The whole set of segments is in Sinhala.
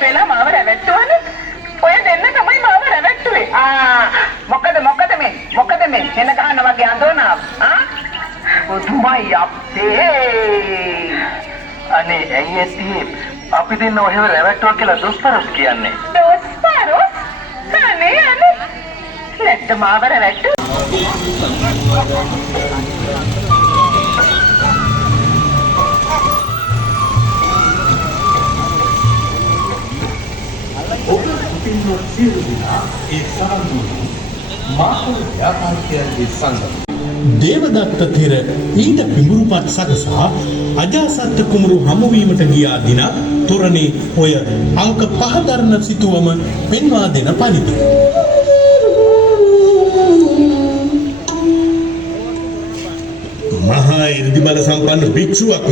වෙලා මාව රැවට්ටුවානේ. ඔය දෙන්න තමයි මාව රැවට්ටුවේ. මොකද මේ හෙන ගහන වගේ අඳෝනාව. ඔතුමයි අප්පේ. අනේ ඇයි ඇති අපි දෙන්න ඔහෙව රැවට්ටුවා කියලා දොස්තරස් කියන්නේ. දොස්තරස්? අනේ නැත්ද මාව රැවට්ටුවා? ඔබ පිටින් සියලු දෙනා ඒ සමගි මාතෘ ව්‍යාපාරිකයන්ගේ සංගම දේවදත්ත තෙර ඊට පිඹුරුපත් සකසා අජාසත් කුමරු හමුවීමට ගියා දින තොරණේ ඔය අංක 5 දරන සිතුවම පෙන්වා දෙන පරිදි මහා ඉර්ධි බල සම්පන්න භික්ෂුවක්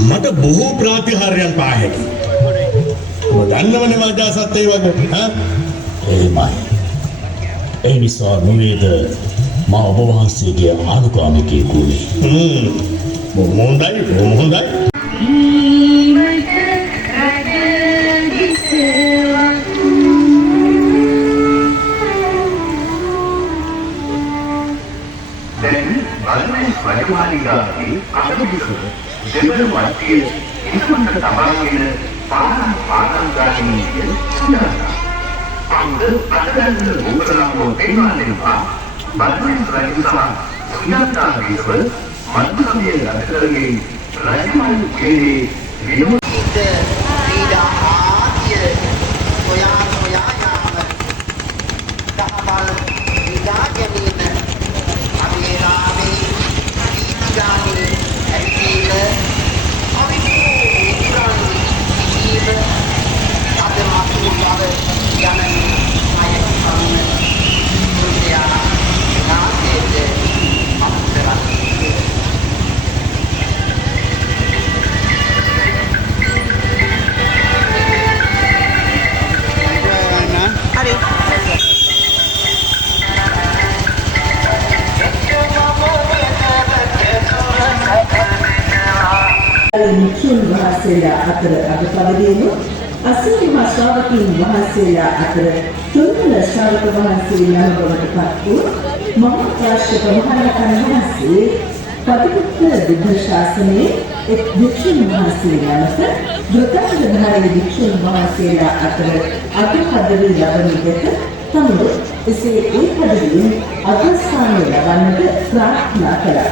මට බොහෝ ප්‍රාතිහාර්යයන් පා හැකියි. ඔබ දන්නවනේ මාජාසත් ඒ වගේ එහෙමයි. ඒ නිසා නොවේද මා ඔබ වහන්සේගේ ආනුගාමිකයෙකු වුණේ. හොඳයි. රජමාලිගාවේ අගදිස දෙවන වර්ගයේ ඉක්මනට සමාගෙන පාරම් ගාමිණිය සුදානා. අංග අදගන්න උපරාමෝ පෙන්වාදෙනවා බද්මස් රජු සහ සුදානාගේව මන්ත්‍රණයේ රටකරගේ රජමාලිගයේ විමුක්ත ක්‍රීඩා ආදිය සොයා යාම දහවල් විදා ගැනීම අවිරාමේ ගානේ ඇතිල අවිකෝ ඉරානි ජීව අදමාතුලාව යන අය සම්ම සුද්ධයා නාසෙද අපතරක් හරි භික්ෂුන් වහන්සේලා අතර අගපදවීම අසීම ශ්‍රාවකීන් වහන්සේලා අතර තුන්වන ශ්‍රාවක වහන්සේලා බවට පත් වූ මහා කාශ්‍යප මහරහතන් වහන්සේ පටිපුත්ත බුද්ධ ශාසනයේ එක් භික්ෂුන් වහන්සේලාට ධෘතාංගධාරී භික්ෂුන් වහන්සේලා අතර අගපදවී ලබන විට තමුරු එසේ ඒ පදවියෙන් අගස්ථානය ලබන්නට ප්‍රාර්ථනා කළා.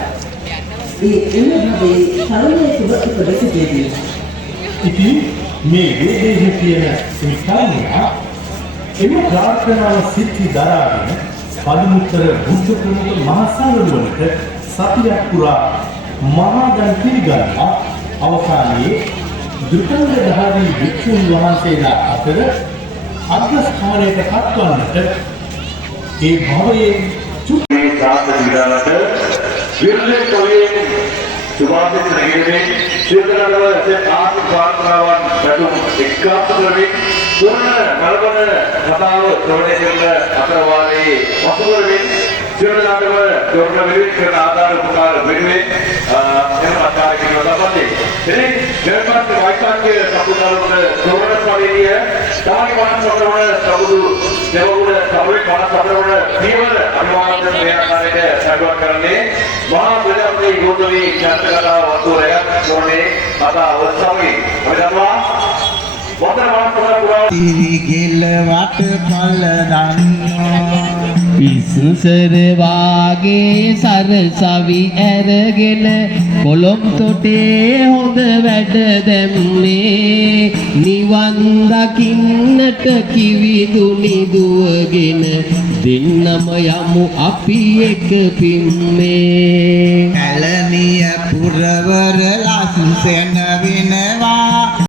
ඒ එන්නදී තරුණයෙකුව ඉපද සිටියදී ඉතින් මේ වේදේ කියන සිතානියා එම ප්‍රාර්ථනාව සිද්ධි දරාගෙන පදුමුත්තර බුද්ධ ප්‍රමුඛ මහා සංඝරුවනට සතියක් පුරා මහා දන් පිළිගන්නා අවසානයේ ධෘතාංගධාරී භික්ෂුන් වහන්සේලා අතර අග්‍රස්ථානයට පත්වන්නට ඒ භවයේ චුති සාධ විදානට විරලේ කොලේ සුභාසිත නැගෙන්නේ සියදරව ආත්ම ප්‍රාර්ථනාවන් පැතුම් එක්කාසු කරමින් සුවර්ණ නලබන කතාව ශ්‍රවණය කරන අතරවාරයේ වසුවරමින් සියලුනාටම දෝරණ විවිධ කරන ආධාර උපකාර වෙනුවෙන් එම අත්කාරකින් වදාපතේ. එනින් දෙවන්ත වෛකාන්තික සම්පූර්ණවන සෝවන පරිදිය දානි වන සතරවන සමුදු දෙවගුණ සමුවේ වන සතරවන පියවර අනුමානයෙන් මේ ආකාරයට සැලකුවා කරන්නේ මහා ප්‍රජාපති ගෝතමී ඡාත්‍රකලා වතුරයක් සෝනේ අදා අවස්ථාවේ අපිටවා වතර වන සතර පුරා තිරිගෙල වට පල දන්නවා විසුසර වාගේ සරසවි ඇරගෙන කොළොම් තොටේ හොඳ වැඩ දැම්මේ නිවන් දකින්නට කිවිදුනි දුවගෙන දෙන්නම යමු අපි එක පිම්මේ කැලණිය පුරවර ලස්සන වෙනවා